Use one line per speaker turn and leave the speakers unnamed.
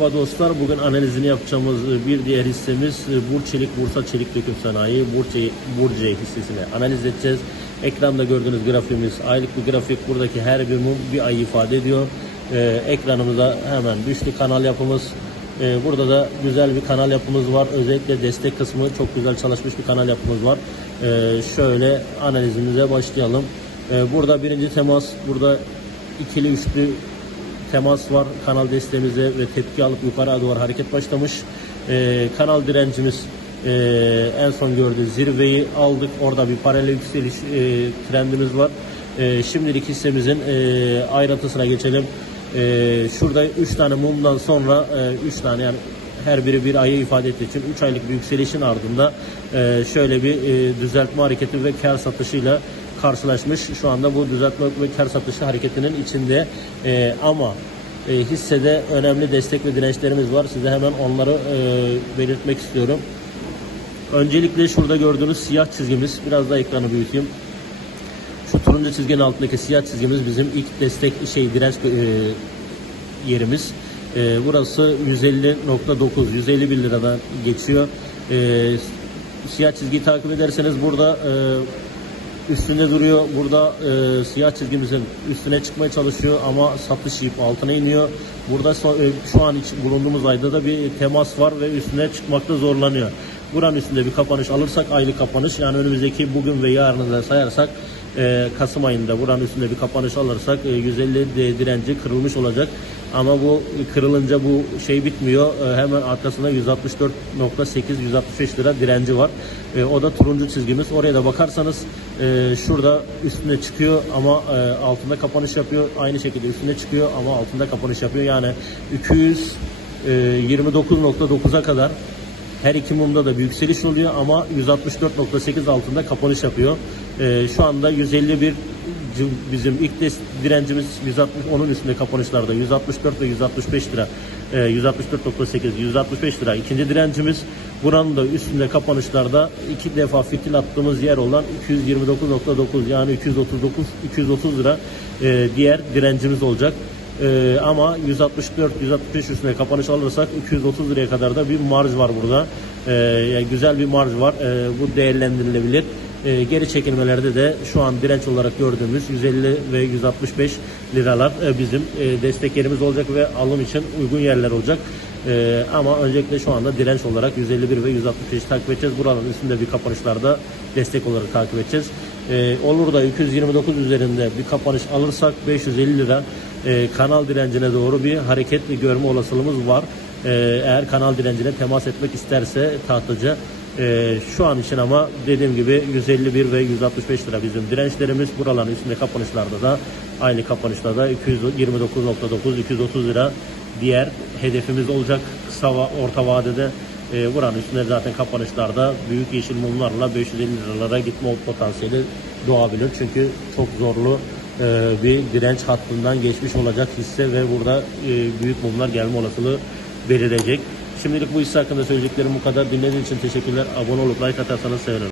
Merhaba dostlar, bugün analizini yapacağımız e, bir diğer hissemiz e, Burçelik Bursa Çelik Döküm Sanayi Burçe, Burce hissesini analiz edeceğiz. Ekranda gördüğünüz grafiğimiz aylık bir grafik. Buradaki her bir mum bir ay ifade ediyor. Ee, ekranımıza hemen düştü kanal yapımız. Ee, burada da güzel bir kanal yapımız var. Özellikle destek kısmı çok güzel çalışmış bir kanal yapımız var. Ee, şöyle analizimize başlayalım. Ee, burada birinci temas, burada ikili üçlü temas var kanal desteğimize ve tepki alıp yukarı doğru hareket başlamış. Ee, kanal direncimiz e, en son gördüğü zirveyi aldık. Orada bir paralel yükseliş e, trendimiz var. E, şimdilik hissemizin e, ayrıntısına geçelim. E, şurada 3 tane mumdan sonra 3 tane yani her biri bir ayı ifade ettiği için 3 aylık bir yükselişin ardında e, şöyle bir e, düzeltme hareketi ve kar satışıyla karşılaşmış. Şu anda bu düzeltme ve kar satışı hareketinin içinde E, ama e, hissede önemli destek ve dirençlerimiz var. Size hemen onları e, belirtmek istiyorum. Öncelikle şurada gördüğünüz siyah çizgimiz. Biraz daha ekranı büyüteyim. Şu turuncu çizginin altındaki siyah çizgimiz bizim ilk destek şey direnç e, yerimiz. E, burası 150.9 151 liradan geçiyor. E, siyah çizgiyi takip ederseniz burada e, üstünde duruyor. Burada e, siyah çizgimizin üstüne çıkmaya çalışıyor ama satış yiyip altına iniyor. Burada so- e, şu an bulunduğumuz ayda da bir temas var ve üstüne çıkmakta zorlanıyor. Buranın üstünde bir kapanış alırsak aylık kapanış yani önümüzdeki bugün ve yarını da sayarsak e, Kasım ayında buranın üstünde bir kapanış alırsak e, 150 de- direnci kırılmış olacak. Ama bu kırılınca bu şey bitmiyor. E, hemen arkasında 164.8 165 lira direnci var. E, o da turuncu çizgimiz. Oraya da bakarsanız e, şurada üstüne çıkıyor ama e, altında kapanış yapıyor. Aynı şekilde üstüne çıkıyor ama altında kapanış yapıyor. Yani 229.9'a kadar her iki mumda da bir yükseliş oluyor ama 164.8 altında kapanış yapıyor. Ee, şu anda 151 cim- bizim ilk des- direncimiz 160 onun üstünde kapanışlarda 164 ve 165 lira. Ee, 164.8 165 lira. İkinci direncimiz buranın da üstünde kapanışlarda iki defa fitil attığımız yer olan 229.9 yani 239 230 lira e, diğer direncimiz olacak. Ee, ama 164 165 üstüne kapanış alırsak 230 liraya kadar da bir marj var burada. Ee, yani güzel bir marj var. Ee, bu değerlendirilebilir. Ee, geri çekilmelerde de şu an direnç olarak gördüğümüz 150 ve 165 liralar e, bizim e, destek yerimiz olacak ve alım için uygun yerler olacak. Ee, ama öncelikle şu anda direnç olarak 151 ve 165 takip edeceğiz. Buranın üstünde bir kapanışlarda destek olarak takip edeceğiz. Ee, olur da 229 üzerinde bir kapanış alırsak 550 lira e, kanal direncine doğru bir hareket görme olasılığımız var. Ee, eğer kanal direncine temas etmek isterse tahtacı e, şu an için ama dediğim gibi 151 ve 165 lira bizim dirençlerimiz. Buraların üstünde kapanışlarda da aynı kapanışlarda 229.9 230 lira diğer hedefimiz olacak kısa orta vadede. E, buranın üstünde zaten kapanışlarda büyük yeşil mumlarla 550 liralara gitme potansiyeli doğabilir. Çünkü çok zorlu e, bir direnç hattından geçmiş olacak hisse ve burada e, büyük mumlar gelme olasılığı belirecek. Şimdilik bu hisse hakkında söyleyeceklerim bu kadar. Dinlediğiniz için teşekkürler. Abone olup like atarsanız sevinirim.